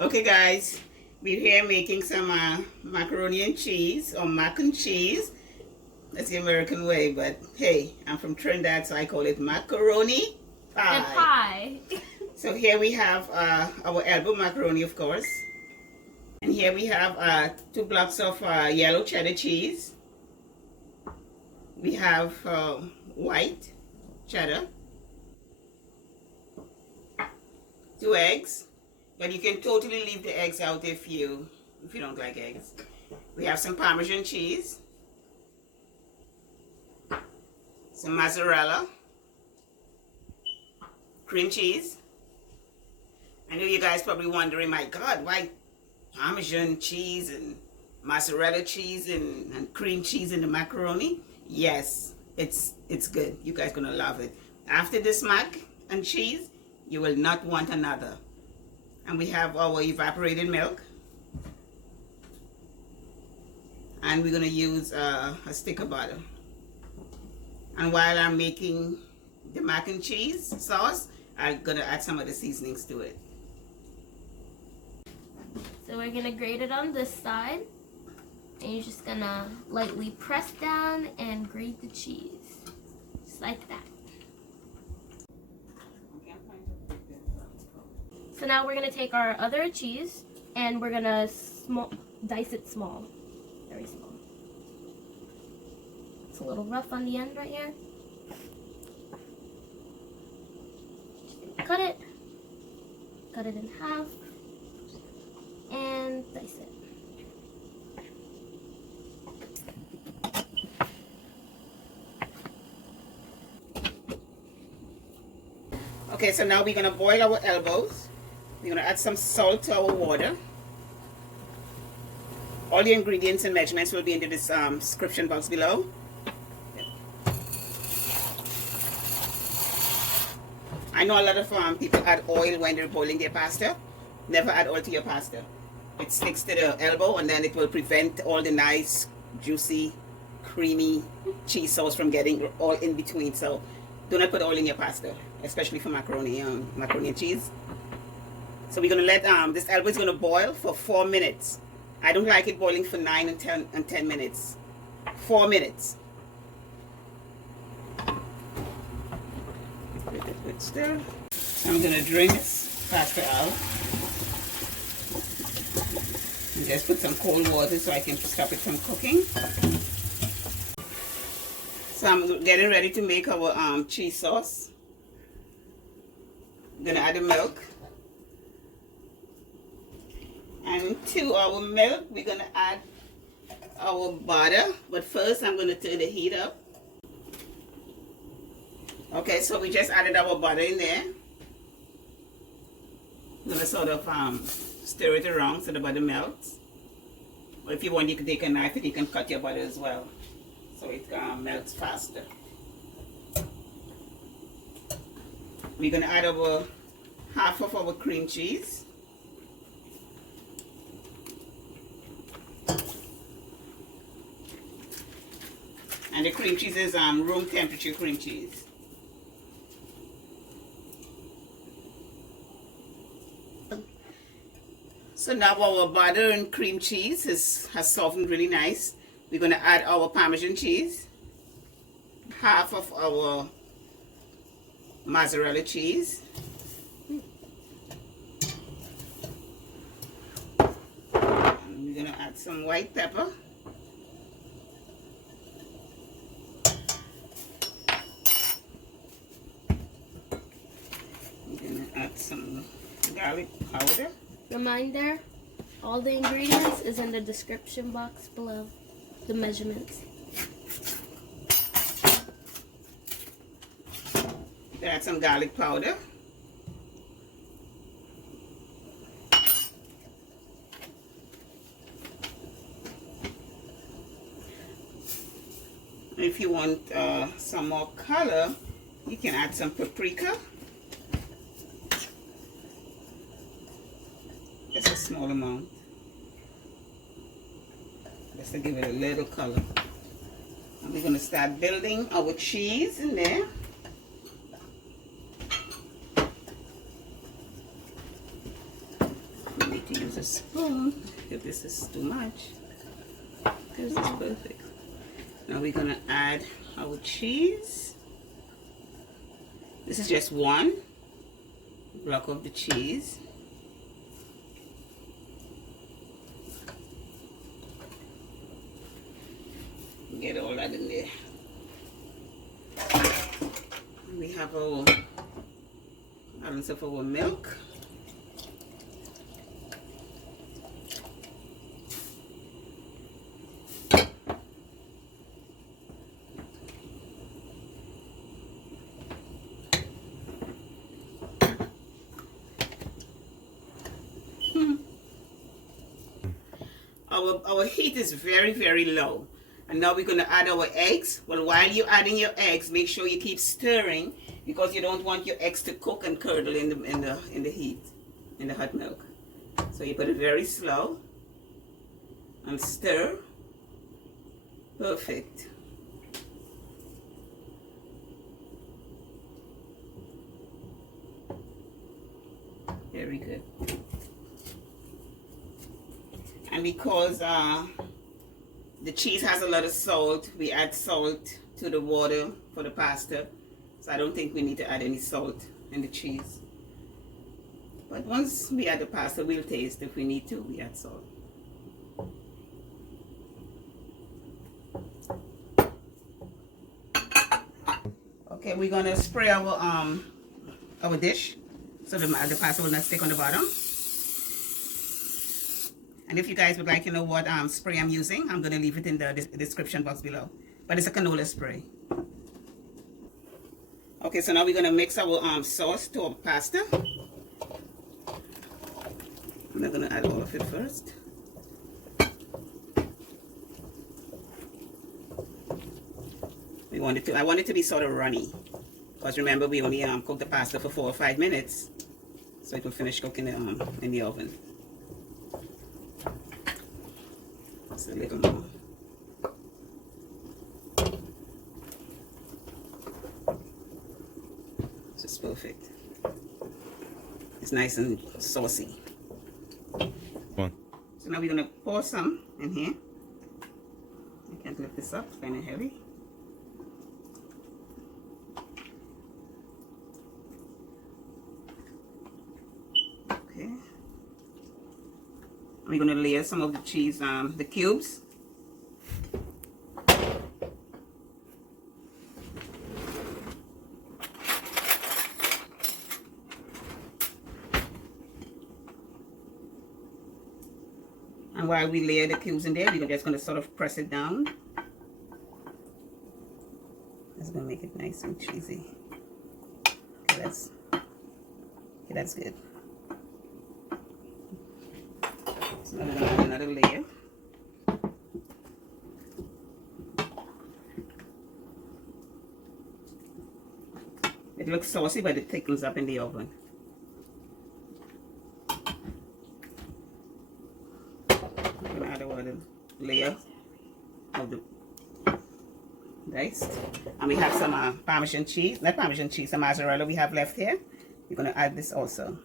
Okay guys, we're here making some macaroni and cheese, or mac and cheese. That's the American way, but hey, I'm from Trinidad, so I call it macaroni pie. And pie. So here we have our elbow macaroni, of course. And here we have 2 blocks of yellow cheddar cheese. We have white cheddar. 2 eggs. But you can totally leave the eggs out if you don't like eggs. We have some Parmesan cheese, some mozzarella, cream cheese. I know you guys probably wondering, my God, why Parmesan cheese and mozzarella cheese and cream cheese in the macaroni? Yes, it's good. You guys gonna love it. After this mac and cheese, you will not want another. And we have our evaporated milk. And we're going to use a stick of butter. And while I'm making the mac and cheese sauce, I'm going to add some of the seasonings to it. So we're going to grate it on this side. And you're just going to lightly press down and grate the cheese. Just like that. So now we're going to take our other cheese and we're going to dice it small. Very small. It's a little rough on the end right here. Cut it in half, and dice it. Okay, so now we're going to boil our elbows. We're going to add some salt to our water. All the ingredients and measurements will be in the description box below. I know a lot of people add oil when they're boiling their pasta. Never add oil to your pasta. It sticks to the elbow and then it will prevent all the nice, juicy, creamy cheese sauce from getting all in between. So do not put oil in your pasta, especially for macaroni and cheese. So we're going to let, this elbow is going to boil for 4 minutes. I don't like it boiling for 9 and 10 minutes. 4 minutes. Good stir. I'm going to drain this pasta out. And just put some cold water so I can stop it from cooking. So I'm getting ready to make our cheese sauce. I'm going to add the milk. And to our milk, we're going to add our butter. But first, I'm going to turn the heat up. Okay, so we just added our butter in there. I'm going to sort of stir it around so the butter melts. Or if you want, you can take a knife and you can cut your butter as well. So it melts faster. We're going to add our half of our cream cheese. And the cream cheese is room temperature cream cheese. So now our butter and cream cheese has softened really nice. We're going to add our Parmesan cheese, half of our mozzarella cheese, and we're going to add some white pepper. Add some garlic powder. Reminder, all the ingredients is in the description box below, the measurements. Add some garlic powder. If you want some more color, you can add some paprika. Just a small amount. Just to give it a little color. And we're going to start building our cheese in there. to use a spoon if this is too much. This is perfect. Now we're gonna add our cheese. This is just one block of the cheese. Get all that in there. We have our balance of our milk. Our heat is very, very low. And now we're going to add our eggs. Well, while you're adding your eggs, make sure you keep stirring because you don't want your eggs to cook and curdle in the heat, in the hot milk. So you put it very slow and stir. Perfect. Very good. And because the cheese has a lot of salt, we add salt to the water for the pasta. So I don't think we need to add any salt in the cheese. But once we add the pasta, we'll taste. If we need to, we add salt. Okay, we're gonna spray our dish so the pasta will not stick on the bottom. And if you guys would like to know what spray I'm using, I'm going to leave it in the description box below. But it's a canola spray. Okay, so now we're going to mix our sauce to our pasta. I'm not going to add all of it first. I want it to be sort of runny. Because remember, we only cook the pasta for 4 or 5 minutes. So it will finish cooking in the oven. A little more. This is perfect. It's nice and saucy. So now we're going to pour some in here. I can't lift this up, it's kind of heavy. Okay. We're going to layer some of the cheese, the cubes. And while we layer the cubes in there, we're just going to sort of press it down. That's going to make it nice and cheesy. Okay, that's good. So now we're going to add another layer. It looks saucy, but it thickens up in the oven. I'm going to add another layer of the diced. And we have some Parmesan cheese, not Parmesan cheese, some mozzarella we have left here. We're going to add this also.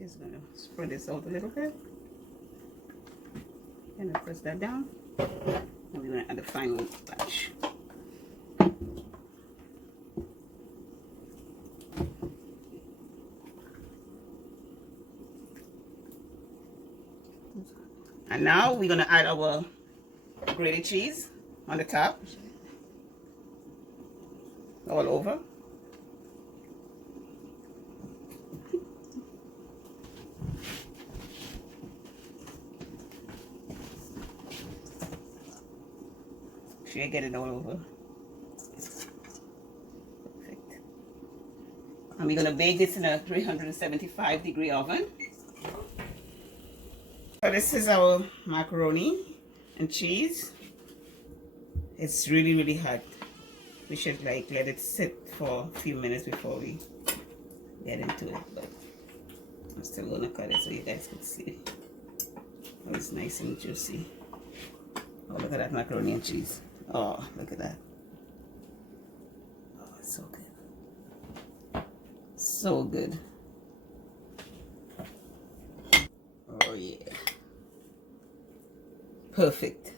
Just gonna spread this out a little bit and press that down, and we're gonna add the final batch. And now we're gonna add our grated cheese on the top, all over. Sure, get it all over. Perfect. And we're gonna bake this in a 375-degree oven. So this is our macaroni and cheese. It's really, really hot. We should like let it sit for a few minutes before we get into it. But I'm still gonna cut it so you guys can see. Oh, it's nice and juicy. Oh, look at that macaroni and cheese. Oh, look at that. Oh, it's so good. So good. Oh, yeah. Perfect.